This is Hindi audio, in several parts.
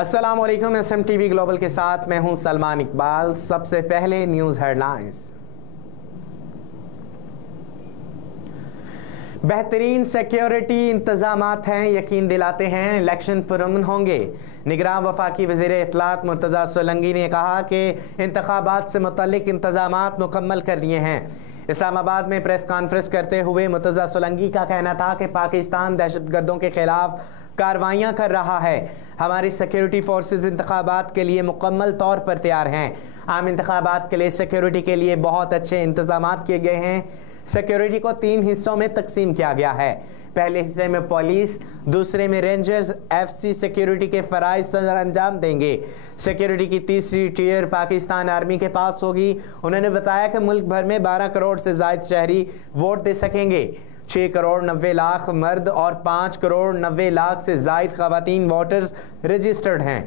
अस्सलामुअलैकुम। SMTV ग्लोबल के साथ मैं हूं सलमान इकबाल। सबसे पहले न्यूज़ हेडलाइंस। बेहतरीन सिक्योरिटी इंतजामात हैं, यकीन दिलाते हैं इलेक्शन पुरअमन होंगे। निगरान वफाकी वज़ीर इत्तलात मुर्तज़ा सोलंकी ने कहा कि इंतखाबात से मुतल्लिक इंतजामात मुकम्मल कर लिए हैं। इस्लामाबाद में प्रेस कॉन्फ्रेंस करते हुए मुर्तज़ा सोलंकी का कहना था कि पाकिस्तान दहशतगर्दों के खिलाफ कार्रवाइयाँ कर रहा है। हमारी सिक्योरिटी फोर्सेस इंतखाबात के लिए मुकम्मल तौर पर तैयार हैं। आम इंतखाबात के लिए सिक्योरिटी के लिए बहुत अच्छे इंतजामात किए गए हैं। सिक्योरिटी को 3 हिस्सों में तकसीम किया गया है। पहले हिस्से में पुलिस, दूसरे में रेंजर्स FC सिक्योरिटी के फ़राइज़ सर अंजाम देंगे। सिक्योरिटी की तीसरी टियर पाकिस्तान आर्मी के पास होगी। उन्होंने बताया कि मुल्क भर में 12 करोड़ से ज़ायद शहरी वोट दे सकेंगे। 6 करोड़ 90 लाख मर्द और 5 करोड़ 90 लाख से ज़ायद ख़वातीन वोटर्स रजिस्टर्ड हैं।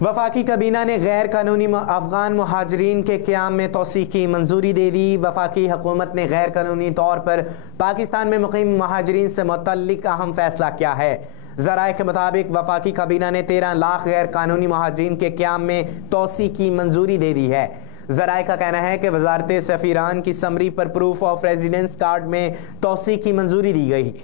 वफाकी काबीना ने गैर कानूनी अफगान मुहाजिरीन के क़याम में तोसी की मंजूरी दे दी। वफाकी हुकूमत ने गैर कानूनी तौर पर पाकिस्तान में मुकीम मुहाजिरीन से मुतल्लिक अहम फैसला किया है। ज़राए के मुताबिक वफाकी काबीना ने 13 लाख गैर कानूनी मुहाजिरीन के क़याम में तोसी की मंजूरी दे दी है। ज़राए का कहना है कि वजारत सफ़ीरान की समरी पर प्रूफ ऑफ रेजिडेंस कार्ड में तोसी की मंजूरी दी गई।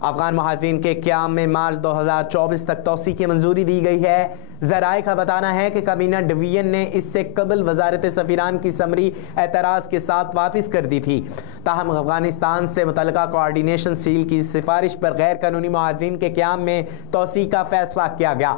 अफगान मुहाजिरीन के क़याम में मार्च 2024 तक तोसी की मंजूरी दी गई है। ज़राए का बताना है कि काबीना डिवीजन ने इससे कबल वजारत सफ़ीरान की समरी एतराज़ के साथ वापस कर दी थी। ताहम अफगानिस्तान से मुतल्लिका कोऑर्डिनेशन सील की सिफारिश पर गैर कानूनी मुहाजिरीन के क़याम में तोसी का फैसला किया गया।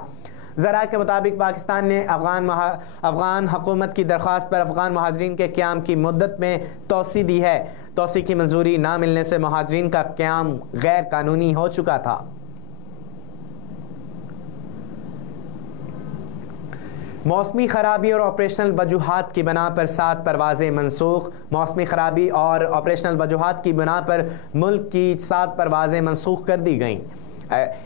ज़राए के मुताबिक पाकिस्तान ने अफगान हुकूमत की दरख्वास्त पर अफगान मुहाजिरीन के क़याम की मुद्दत में तोसी दी है। तोसी की मंजूरी ना मिलने से मुहाजिरीन का क़याम गैर कानूनी हो चुका था। मौसमी ख़राबी और ऑपरेशनल वजूहात की बिना पर 7 परवाज़ें मनसूख। मौसमी ख़राबी और ऑपरेशनल वजूहात की बिना पर मुल्क की 7 परवाज़ें मनसूख कर दी गईं।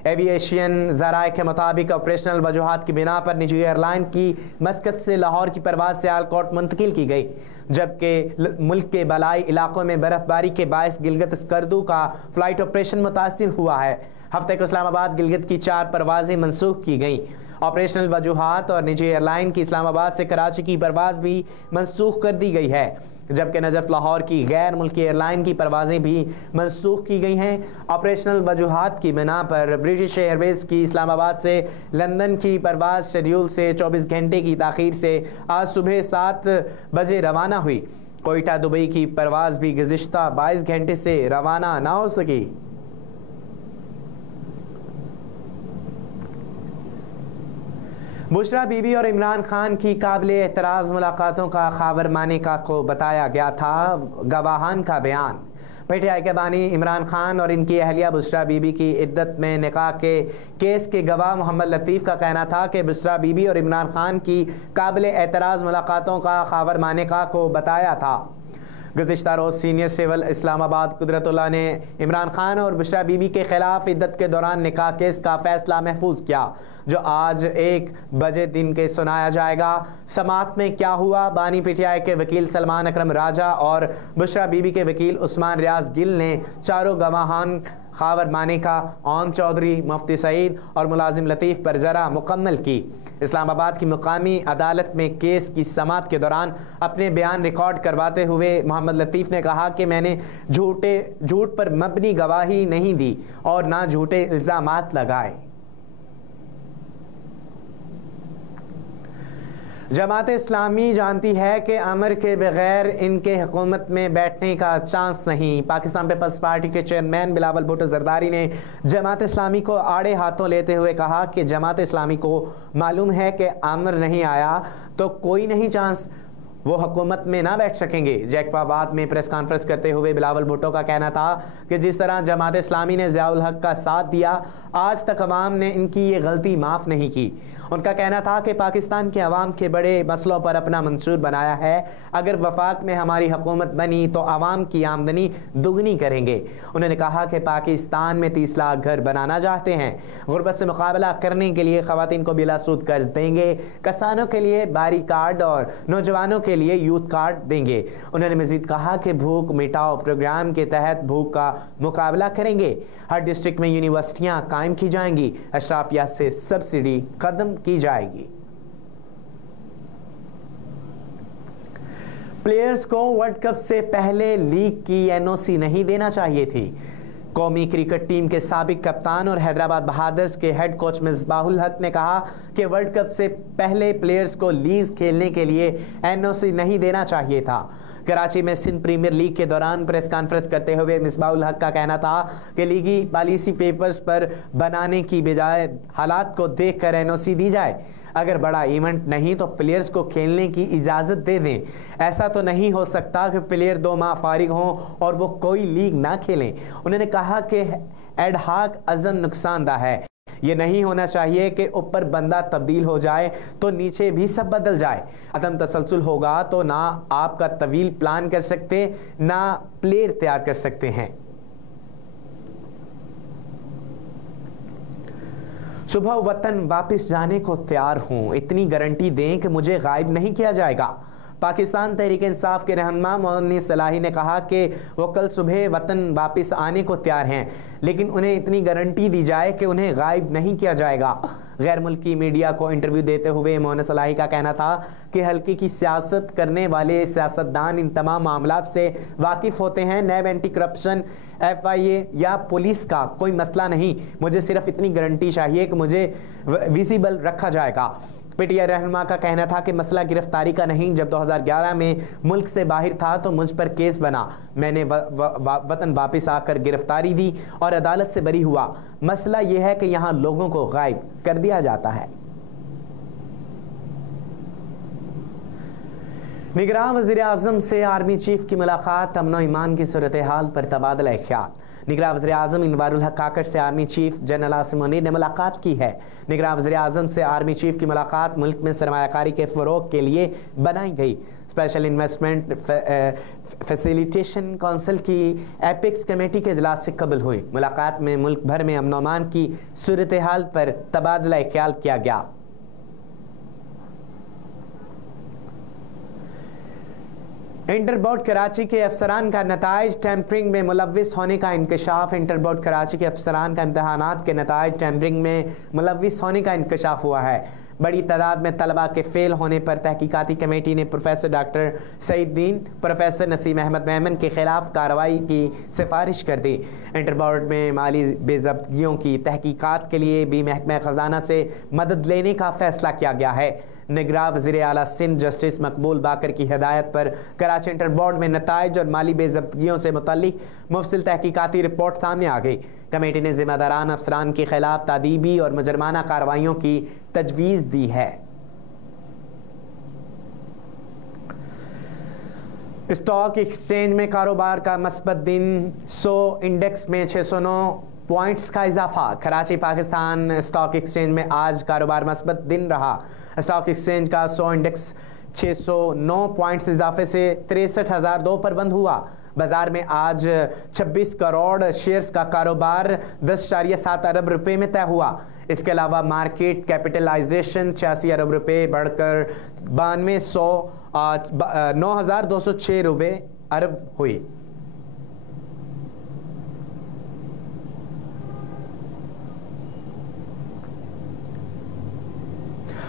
एविएशन ज़राए के मुताबिक ऑपरेशनल वजूहात की बिना पर निजी एयरलाइन की मस्कत से लाहौर की परवाज़ सियालकोट मुंतकिल की गई, जबकि मुल्क के बलाई इलाकों में बर्फ़बारी के बायस गिलगित स्कर्दू का फ़्लाइट ऑपरेशन मुतासिर हुआ है। हफ्ते को इस्लामाबाद गिलगित की 4 परवाज़ें मनसूख की गईं। ऑपरेशनल वजूहात और निजी एयरलाइन की इस्लामाबाद से कराची की परवाज़ भी मनसूख कर दी गई है, जबकि नजफ़ लाहौर की गैर मुल्की एयरलाइन की परवाज़ें भी मनसूख की गई हैं। ऑपरेशनल वजूहात की बिना पर ब्रिटिश एयरवेज़ की इस्लामाबाद से लंदन की परवाज़ शेड्यूल से 24 घंटे की ताख़ीर से आज सुबह 7 बजे रवाना हुई। कोयटा दुबई की परवाज़ भी गुज़िश्ता 22 घंटे से रवाना ना हो सकी। बुशरा बीबी और इमरान खान की काबिले एतराज़ मुलाकातों का खबर मानेका को बताया गया था। गवाहान का बयान। PTI के बानी इमरान खान और इनकी अहलिया बुशरा बीबी की इद्दत में निकाह के केस के गवाह मोहम्मद लतीफ़ का कहना था कि बुशरा बीबी और इमरान खान की काबिले एतराज़ मुलाकातों का खबर मानेका को बताया था। गुज़िश्ता रोज़ सीनियर सिविल इस्लामाबाद कुदरतुल्लाह ने इमरान खान और बुशरा बीबी के खिलाफ इद्दत के दौरान निकाह केस का फैसला महफूज किया, जो आज 1 बजे दिन के सुनाया जाएगा। समाअत में क्या हुआ? बानी PTI के वकील सलमान अकरम राजा और बुशरा बीबी के वकील उस्मान रियाज गिल ने चारों गवाहान खावर मानेका, ओम चौधरी, मुफ्ती सईद और मुलाजिम लतीफ़ पर जरा मुकम्मल की। इस्लामाबाद की मुकामी अदालत में केस की समाअत के दौरान अपने बयान रिकॉर्ड करवाते हुए मोहम्मद लतीफ़ ने कहा कि मैंने झूठ पर मबनी गवाही नहीं दी और ना झूठे इल्ज़ामात लगाए। जमात इस्लामी जानती है कि अमर के बगैर इनके हुकूमत में बैठने का चांस नहीं। पाकिस्तान पीपल्स पार्टी के चेयरमैन बिलावल भुट्टो जरदारी ने जमात इस्लामी को आड़े हाथों लेते हुए कहा कि जमात इस्लामी को मालूम है कि अमर नहीं आया तो कोई नहीं चांस वो हुकूमत में ना बैठ सकेंगे। जैकबाबाद में प्रेस कॉन्फ्रेंस करते हुए बिलावल भुट्टो का कहना था कि जिस तरह जमात इस्लामी ने ज़ियाउल हक का साथ दिया, आज तक अवाम ने इनकी ये गलती माफ़ नहीं की। उनका कहना था कि पाकिस्तान के अवाम के बड़े मसलों पर अपना मंसूर बनाया है। अगर वफाक में हमारी हुकूमत बनी तो अवाम की आमदनी दुगनी करेंगे। उन्होंने कहा कि पाकिस्तान में 30 लाख घर बनाना चाहते हैं। गुर्बत से मुकाबला करने के लिए ख़वातीन को बिला सूद कर्ज देंगे। किसानों के लिए बारी कार्ड और नौजवानों के के लिए यूथ कार्ड देंगे। उन्होंने मजीद कहा कि भूख मिटाओ प्रोग्राम के तहत भूख का मुकाबला करेंगे। हर डिस्ट्रिक्ट में यूनिवर्सिटियां कायम की जाएंगी। अशराफिया से सब्सिडी खत्म की जाएगी। प्लेयर्स को वर्ल्ड कप से पहले लीग की एनओसी नहीं देना चाहिए थी। कौमी क्रिकेट टीम के साबिक कप्तान और हैदराबाद बहादुर्स के हेड कोच मिसबाहुल हक ने कहा कि वर्ल्ड कप से पहले प्लेयर्स को लीग खेलने के लिए एनओसी नहीं देना चाहिए था। कराची में सिंध प्रीमियर लीग के दौरान प्रेस कॉन्फ्रेंस करते हुए मिसबाहुल हक का कहना था कि लीगी पॉलिसी पेपर्स पर बनाने की बजाय हालात को देखकर एनओसी दी जाए। अगर बड़ा इवेंट नहीं तो प्लेयर्स को खेलने की इजाज़त दे दें। ऐसा तो नहीं हो सकता कि प्लेयर 2 माह फारिग हों और वो कोई लीग ना खेलें। उन्होंने कहा कि एडहाक अज़म नुकसानदा है। ये नहीं होना चाहिए कि ऊपर बंदा तब्दील हो जाए तो नीचे भी सब बदल जाए। अदम तसलसल होगा तो ना आपका तवील प्लान कर सकते ना प्लेयर तैयार कर सकते हैं। सुबह वतन वापस जाने को तैयार हूं, इतनी गारंटी दें कि मुझे गायब नहीं किया जाएगा। पाकिस्तान तहरीक इंसाफ के रहनुमा मोहम्मद सलाही ने कहा कि वो कल सुबह वतन वापस आने को तैयार हैं, लेकिन उन्हें इतनी गारंटी दी जाए कि उन्हें गायब नहीं किया जाएगा। गैर मुल्की मीडिया को इंटरव्यू देते हुए मोहम्मद सलाही का कहना था कि हल्के की सियासत करने वाले सियासतदान इन तमाम मामलात से वाकिफ़ होते हैं। नैब, एंटी करप्शन, FIA या पुलिस का कोई मसला नहीं, मुझे सिर्फ इतनी गारंटी चाहिए कि मुझे विजिबल रखा जाएगा। PTI रहनुमा का कहना था कि मसला गिरफ्तारी का नहीं, जब 2011 में मुल्क से बाहर था तो मुझ पर केस बना, मैंने वतन वापस आकर गिरफ्तारी दी और अदालत से बरी हुआ। मसला यह है कि यहाँ लोगों को गायब कर दिया जाता है। निगरान वज़ीर आज़म से आर्मी चीफ की मुलाकात, अमन व ईमान की सूरत हाल पर तबादला ख्याल। निगरान वज़ीर आज़म इनवारुल हक काकड़ से army chief general Asim Munir ने मुलाकात की है। निगरान वज़ीर आज़म से आर्मी चीफ की मुलाकात मुल्क में सरमायाकारी के फ़रोग़ के लिए बनाई गई स्पेशल इन्वेस्टमेंट फैसिलिटेशन काउंसिल की एपिक्स कमेटी के इजलास से कबल हुई। मुलाकात में मुल्क भर में अमन व अमान की सूरत हाल पर तबादला ख्याल किया गया। इंटर बोर्ड कराची के अफसरान का नताइज टैंपरिंग में मुलव्विस होने का इंकशाफ। इंटर बोर्ड कराची के अफसरान का इम्तहानात के नताइज टैंपरिंग में मुलव्विस होने का इंकशाफ हुआ है। बड़ी तादाद में तलबा के फेल होने पर तहकीकाती कमेटी ने professor doctor Saeedin, professor Naseem Ahmed Memon के खिलाफ कार्रवाई की सिफारिश कर दी। इंटर बोर्ड में माली बेज़ब्तियों की तहकीकात के लिए भी महकमा ख़जाना से मदद लेने का फैसला किया गया है। निगरान वज़ीर आला सिंध जस्टिस मकबूल बाकर की हिदायत पर कराची इंटर बोर्ड में नताइज और माली बेज़ब्तियों से मुतल्लिक मुफस्सिल तहकीकाती रिपोर्ट सामने आ गई। कमेटी ने जिम्मेदारान अफसरान के खिलाफ तादीबी और मुजरमाना कार्रवाइयों की तजवीज़ दी है। स्टॉक एक्सचेंज में कारोबार का मस्बत दिन, 100 इंडेक्स में 609 पॉइंट्स का इजाफा। कराची पाकिस्तान स्टॉक एक्सचेंज में आज कारोबार मस्बत दिन रहा। स्टॉक एक्सचेंज का 100 इंडेक्स 609 पॉइंट्स इजाफे से 63,002 पर बंद हुआ। बाजार में आज 26 करोड़ शेयर्स का कारोबार 10.7 अरब रुपए में तय हुआ। इसके अलावा मार्केट कैपिटलाइजेशन 86 अरब रुपए बढ़कर 9,206 रुपए अरब हुई।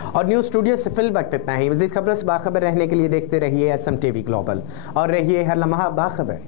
और न्यूज़ स्टूडियो से फिल वक्त इतना ही। मज़ीद खबरों से बाखबर रहने के लिए देखते रहिए SM TV ग्लोबल और रहिए हर लम्हा बाखबर।